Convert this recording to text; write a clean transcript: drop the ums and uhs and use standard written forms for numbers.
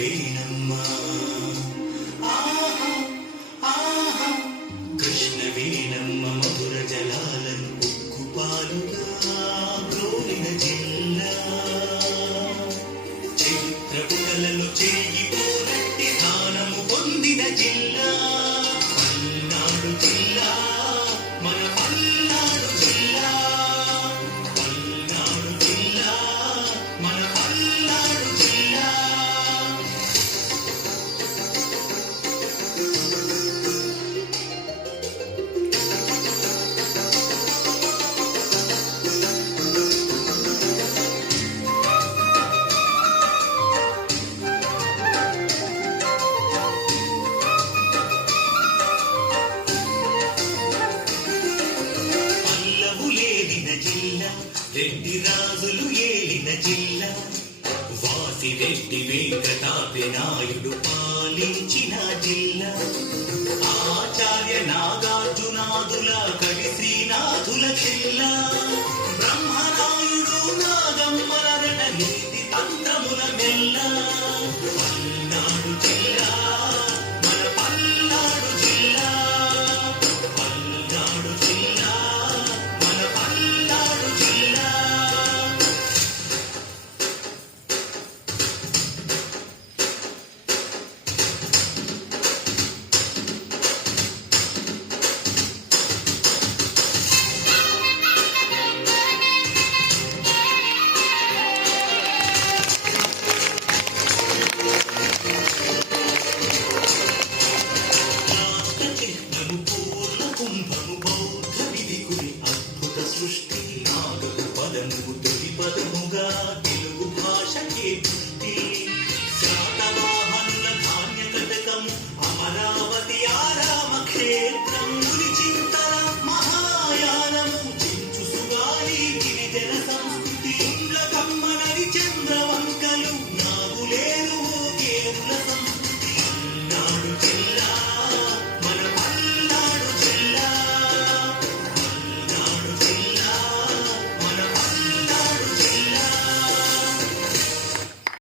కృష్ణవేణమ్మా ఆహా ఆహా కృష్ణవేణమ్మ మధుర జలాలను ఉక్కుపాలుగా గ్రోలిన జిల్లా చరిత్రపుటలలో చెరిగిపోనట్టి స్థానము పొందిన జిల్లా పల్నాడు జిల్లా మన పల్నాడు జిల్లా పల్నాడు జిల్లా మన పల్నాడు జిల్లా జిల్లా రెడ్డి రాజులు ఏలిన జిల్లా వాసిరెడ్డి వెంకటాద్రి నాయుడు పాలించిన జిల్లా ఆచార్య నాగార్జునాదుల కవి శ్రీనాథుల జిల్లా బ్రహ్మనాయుడు నాగమ్మరణ నీతి తంత్రముల మెల్ల పల్నాడు జిల్లా మన పల్నాడు జిల్లా పల్నాడు జిల్లా మన పల్నాడు జిల్లా కుంభము బౌద్ధ విధికుని అద్భుత సృష్టి నాలుగు పదము తొలి పదముగా తెలుగు భాషకే దృష్టి శాతవాహనుల ధాన్య కటకము అమరావతి